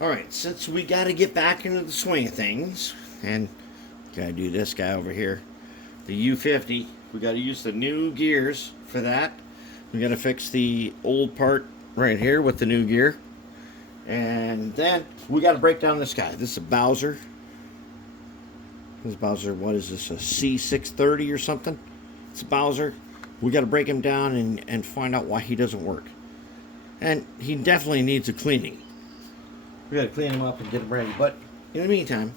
Alright, since we got to get back into the swing of things, and got to do this guy over here, the U50, we got to use the new gears for that. We got to fix the old part right here with the new gear. And then we got to break down this guy. This is a Bowser. This is Bowser, what is this, a C630 or something? It's a Bowser. We got to break him down and find out why he doesn't work. And he definitely needs a cleaning. We got to clean him up and get him ready. But in the meantime,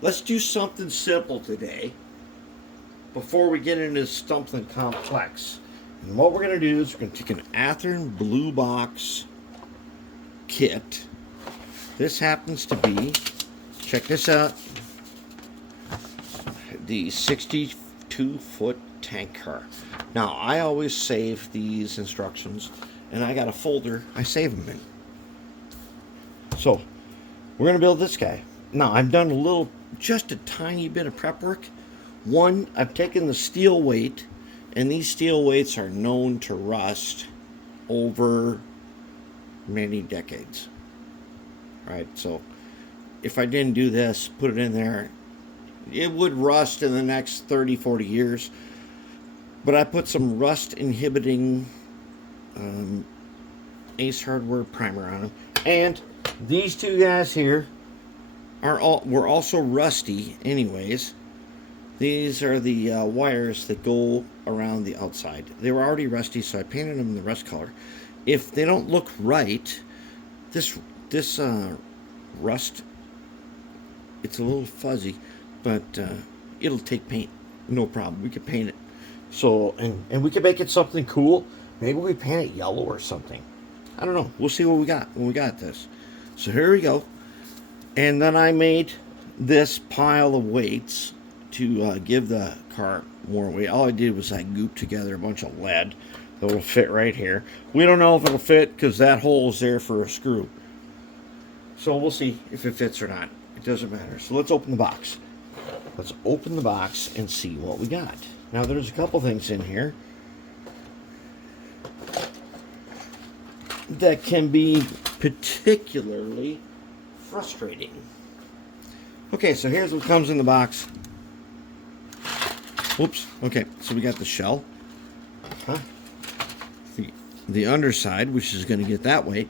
let's do something simple today before we get into something complex. And what we're going to do is we're going to take an Athearn Blue Box kit. This happens to be, check this out, the 62-foot tank car. Now, I always save these instructions, and I got a folder I save them in. So, we're going to build this guy. Now, I've done just a tiny bit of prep work. One, I've taken the steel weight, and these steel weights are known to rust over many decades. Right? So, if I didn't do this, put it in there, it would rust in the next 30, 40 years. But I put some rust inhibiting Ace Hardware primer on them. And these two guys here were also rusty anyways. These are the wires that go around the outside. They were already rusty, so I painted them the rust color. If they don't look right, this rust, it's a little fuzzy, but it'll take paint, no problem. We could paint it. So, and we could make it something cool. Maybe we paint it yellow or something. I don't know. We'll see what we got when we got this. So here we go. And then I made this pile of weights to give the car more weight. All I did was I gooped together a bunch of lead that will fit right here. We don't know if it'll fit because that hole is there for a screw. So we'll see if it fits or not. It doesn't matter. So let's open the box. Let's open the box and see what we got. Now there's a couple things in here that can be particularly frustrating. Okay, so here's what comes in the box. Whoops. Okay, so we got the shell. The underside, which is going to get that weight.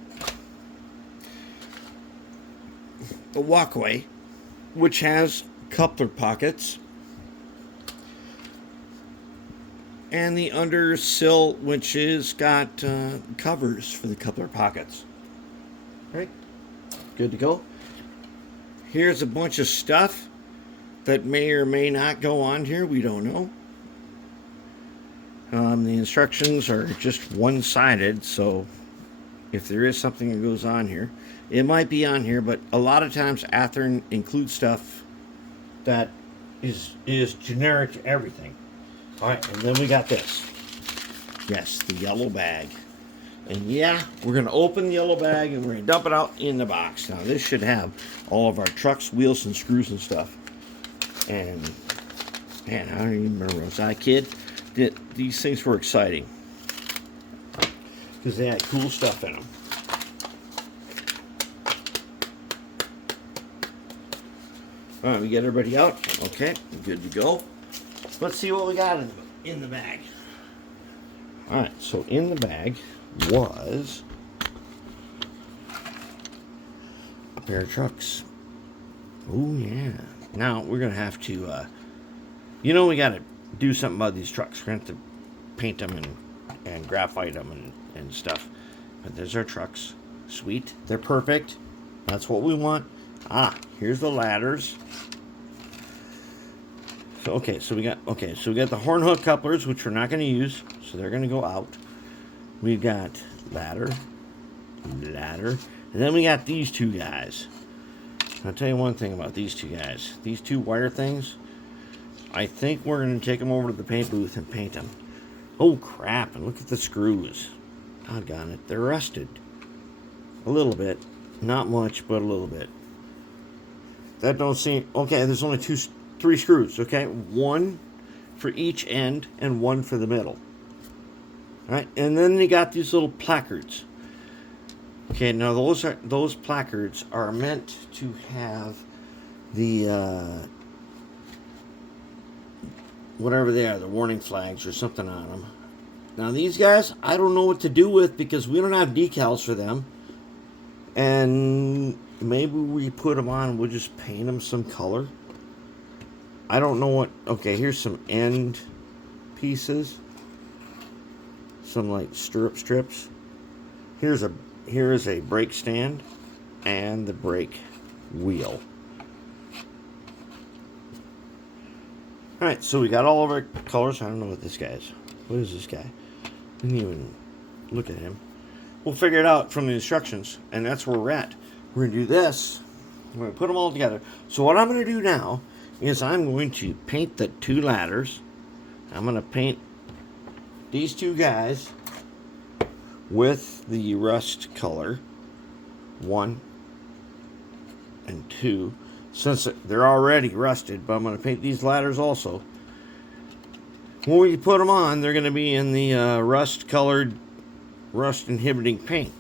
The walkway, which has coupler pockets. And the under sill, which has got covers for the coupler pockets. Right? Good to go. Here's a bunch of stuff that may or may not go on here. We don't know. The instructions are just one-sided, so if there is something that goes on here, it might be on here, but a lot of times Athearn includes stuff that is generic to everything. Alright, and then we got this. Yes, the yellow bag. And yeah, we're going to open the yellow bag and we're going to dump it out in the box. Now, this should have all of our trucks, wheels, and screws and stuff. And, man, I don't even remember when I was a kid. These things were exciting. Because they had cool stuff in them. Alright, we get everybody out. Okay, good to go. Let's see what we got in the bag. Alright, so in the bag was a pair of trucks. Oh, yeah. Now, we're going to have to, we got to do something about these trucks. We're going to have to paint them and graphite them and stuff. But there's our trucks. Sweet. They're perfect. That's what we want. Here's the ladders. So we got the horn hook couplers, which we're not going to use, so they're going to go out. We got ladder, and then we got these two guys. I'll tell you one thing about these two guys. These two wire things, I think we're going to take them over to the paint booth and paint them. Oh crap! And look at the screws. Doggone it, they're rusted. A little bit, not much, but a little bit. That don't seem okay. There's only three screws, okay? One for each end and one for the middle. All right, and then you got these little placards. Okay, now those placards are meant to have the whatever they are, the warning flags or something on them. Now these guys, I don't know what to do with because we don't have decals for them. And maybe we put them on, we'll just paint them some color. I don't know what. Okay, here's some end pieces. Some like stirrup strips. Here is a brake stand and the brake wheel. Alright, so we got all of our colors. I don't know what this guy is. What is this guy? Didn't even look at him. We'll figure it out from the instructions, and that's where we're at. We're going to do this. We're going to put them all together. So what I'm going to do now is I'm going to paint the two ladders. I'm going to paint these two guys with the rust color 1 and 2, since they're already rusted, but I'm going to paint these ladders also. When we put them on, they're going to be in the rust inhibiting paint.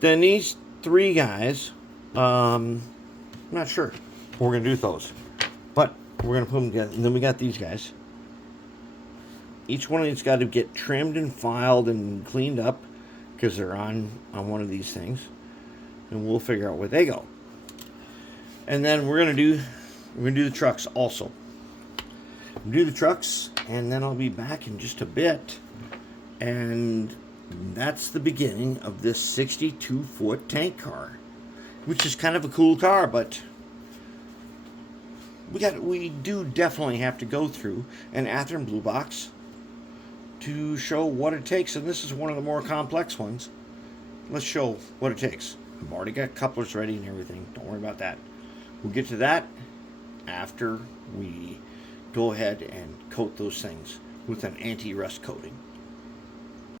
Then these three guys, I'm not sure we're going to do those, but we're going to put them together. And then we got these guys. Each one of these got to get trimmed and filed and cleaned up because they're on one of these things, and we'll figure out where they go. And then we're gonna do the trucks also. We'll do the trucks, and then I'll be back in just a bit, and that's the beginning of this 62-foot tank car, which is kind of a cool car, but we do definitely have to go through an Athearn Blue Box to show what it takes, and this is one of the more complex ones. Let's show what it takes. I've already got couplers ready and everything. Don't worry about that. We'll get to that after we go ahead and coat those things with an anti-rust coating.